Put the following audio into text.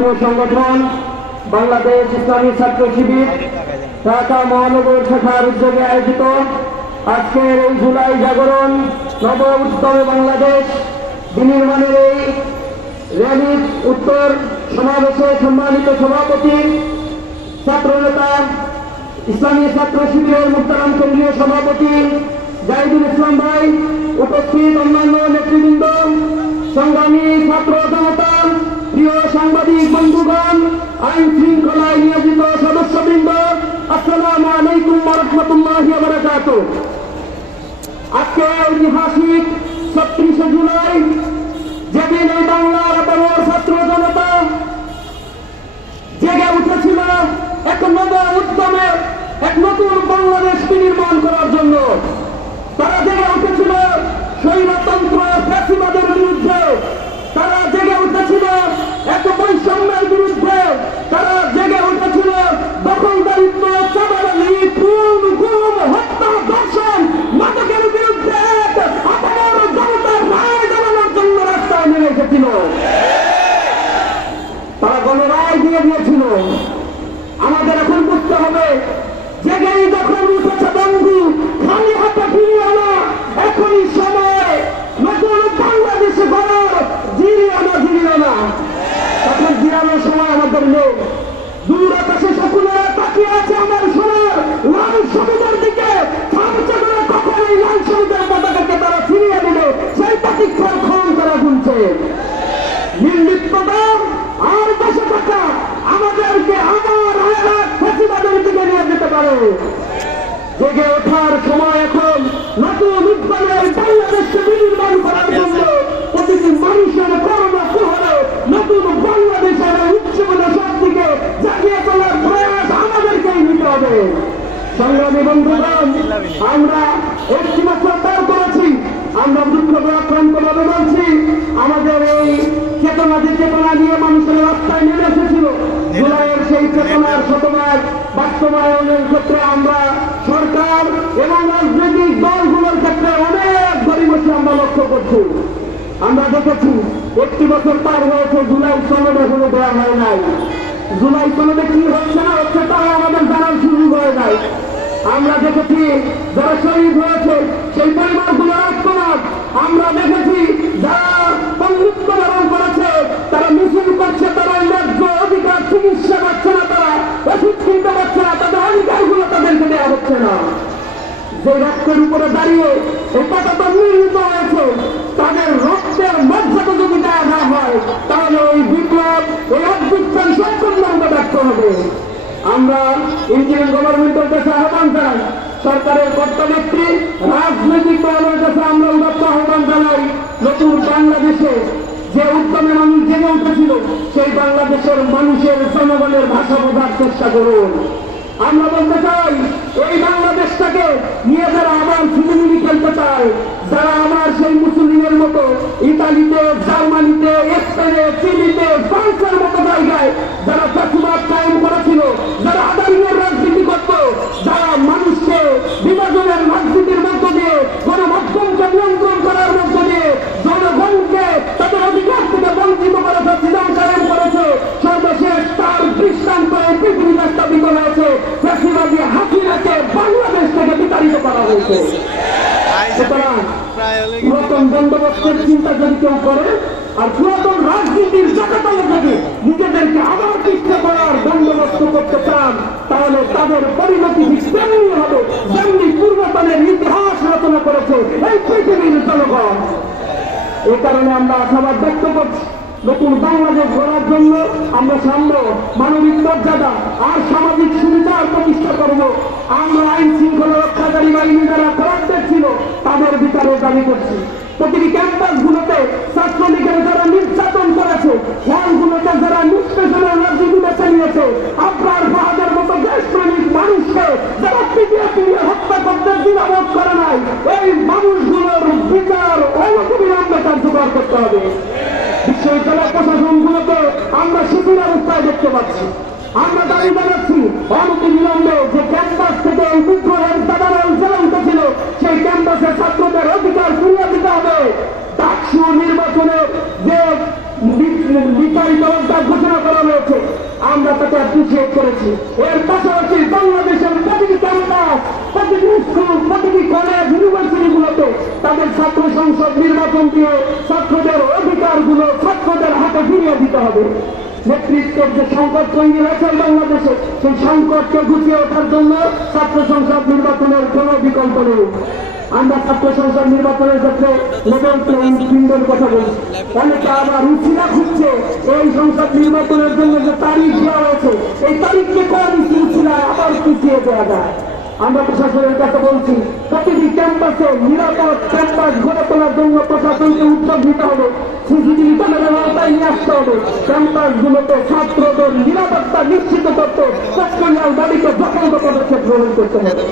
জনপ্রিয় সংগঠন, বাংলাদেশ ইসলামী ছাত্র শিবির, ঢাকা মহানগর শাখার উদ্যোগে আয়োজিত আজকের এই জুলাই জাগরণ নব উত্তরে বাংলাদেশ বিনির্মাণের এই র্যালির উত্তর সমাবেশে সম্মানিত সভাপতি, ছাত্রনেতা, ইসলামী ছাত্র শিবিরের মুক্তারাম কেন্দ্রীয় সভাপতি জাহিদুল ইসলাম ভাই, উপস্থিত অন্যান্য নেতৃবৃন্দ, সংগ্রামী ছাত্র প্রিয় সাংবাদিক বন্ধুগণ আইন শৃঙ্খলায় নিয়োজিত সদস্যবৃন্দ আসসালামু আলাইকুম রহমতুল্লাহ আজকে ঐতিহাসিক ছত্রিশে জুলাই যেদিন এই বাংলার বড় ছাত্র জনতা জেগে উঠেছিল এক নব উদ্যমে এক নতুন বাংলাদেশ বিনির্মাণ করার জন্য তারা জেগে উঠেছিল স্বৈরতন্ত্র ফ্যাসিবাদের বিরুদ্ধে তারা জেগে উঠেছিল এক বৈষম্যের বিরুদ্ধে তারা জেগে উঠেছিল দখলদারিত্ব চাঁদাবাজি খুন গুম হত্যা দর্শন মাদকের বিরুদ্ধে এক আপামর জনতার রায় জানানোর জন্য রাস্তায় নেমে এসেছিল তারা গণরায় দিয়ে দিয়েছিল আমাদের এখন বুঝতে হবে জেগেই যখন উঠেছে বন্ধু খালি হাতে ফিরিয়ে না এখনই সময়। নতুন বাংলাদেশে গড়ার জিরিয়ে না জিরিয়ে না। তখন জিরানোর সময় আমাদের নেই দূর আকাশে শকুনেরা তাকিয়ে আছে আমার সোনার লাল সবুজের দিকে। আর বসে থাকা আমাদেরকে আবার আয়াত ফেসিবাদের যেতে পারে। জেগে ওঠার সময় আমরা একটি আমাদের এই চেতনা যে চেতনা মানুষের রাস্তায় নেমে আমরা সরকার এবং রাজনৈতিক দলগুলোর ক্ষেত্রে অনেক গরিবসী আমরা লক্ষ্য করছি আমরা দেখেছি একটি বছর পার হয়েছে, জুলাই সনদ এখনও দেওয়া হয় নাই। জুলাই সনদে কি হচ্ছে না হচ্ছে তাও আমাদের জানার সুযোগ হয়ে যায় আমরা দেখেছি, যারা শহীদ হয়েছে, সেই পরিবারগুলো আত্মনাথ আমরা দেখেছি, যারা বন্ধুত্ব ধারণ করেছে, তারা মিছিল করছে, তারা ন্যায্য অধিকার চিকিৎসা পাচ্ছে না, তারা ওষুধ কিনতে পারছে না, তাদের অধিকারগুলো তাদেরকে দেওয়া হচ্ছে না। যে রক্তের উপরে দাঁড়িয়ে এই হয়েছে তাদের রক্তের মর্যাদা যদি দেওয়া না হয় তাহলে ওই বিপ্লব এই অভ্যুত্থান সম্পূর্ণভাবে ব্যর্থ হবে আমরা ইন্ডিয়ান গভর্নমেন্টের কাছে আহ্বান জানাই, সরকারের কর্তানেত্রী রাজনৈতিক দলের কাছে আমরা উদাত্ত আহ্বান জানাই, নতুন বাংলাদেশে যে উদ্যমে মানুষ জেগে উঠেছিল, সেই বাংলাদেশের মানুষের জনগণের ভাষা বোঝার চেষ্টা করুন। আমরা বলতে চাই, এই বাংলাদেশটাকে নিয়ে যারা আবার ফিলিমিলি খেলতে চায়, যারা আমার সেই মুসলিমের মতো ইতালিতে, জার্মানিতে, স্পেনে করা হয়েছে। সুতরাং পুরাতন বন্দোবস্তের চিন্তা যদি কেউ করে, আর পুরাতন রাজনীতির জাকাতলে থেকে নিজেদেরকে আবার চেষ্টা করার বন্দোবস্ত করতে চান, তাহলে তাদের পরিণতি তেমনি হবে। যেমনি পূর্বতনের ইতিহাস রচনা করেছে এই পৃথিবীর জনগণ। এই কারণে আমরা আশাবাদ ব্যক্ত নতুন বাংলাদেশ গড়ার জন্য আমরা সামনে মানবিক মর্যাদা আর সামাজিক সুবিধার প্রতিষ্ঠা করব। আমরা আইন শৃঙ্খলা রক্ষাকারী বাহিনী যারা করাপ্টেড ছিল, তাদের বিচারের দাবি করছি। প্রতিটি ক্যাম্পাস গুলোতে ছাত্রলীগের যারা নির্যাতন করেছে, হলগুলোতে যারা নিষ্পেষণের বেছে নিয়েছে আমরা শিবির অবস্থায় দেখতে পাচ্ছি। আমরা দাবি জানাচ্ছি অনতি বিলম্বে যে ক্যাম্পাস থেকে বিদ্রোহের জেলে উঠেছিল সেই ক্যাম্পাসের ছাত্রদের অধিকার ফিরিয়ে দিতে হবে। ডাকসু নির্বাচনে যে ঘোষণা করা হবে অ্যাপ্রিসিয়েট করেছি। এর পাশাপাশি বাংলাদেশের প্রতিটি ক্যাম্পাস, প্রতিটি স্কুল, প্রতিটি কলেজ, ইউনিভার্সিটিগুলোতে তাদের ছাত্র সংসদ নির্বাচন দিয়ে ছাত্রদের হবে। নেতৃত্বের যে সংকট তৈরি হয়েছে বাংলাদেশে, সেই সংকটকে গুছিয়ে ওঠার জন্য ছাত্র সংসদ নির্বাচনের কোনো বিকল্প নেই। আমরা ছাত্র সংসদ নির্বাচনের ক্ষেত্রে লেভেল প্লেইং ফিল্ডের কথা বলি অনেকে আবার রুচিরা খুঁজছে এই সংসদ নির্বাচনের জন্য যে তারিখ দেওয়া হয়েছে। এই তারিখকে কম রুচিরা আবার পিছিয়ে দেওয়া যায়? আমরা প্রশাসনের কাছে বলছি, প্রতিটি ক্যাম্পাসে নিরাপদ ক্যাম্পাস গড়ে তোলার জন্য প্রশাসনকে উদ্যোগ নিতে হবে। সিসিটিভি ক্যামেরার আওতায় নিয়ে আসতে হবে। ক্যাম্পাসগুলোতে ছাত্রদের নিরাপত্তা নিশ্চিত করতে সেক্টরিয়াল দাবিকে যথাযথ পদক্ষেপ গ্রহণ করতে হবে।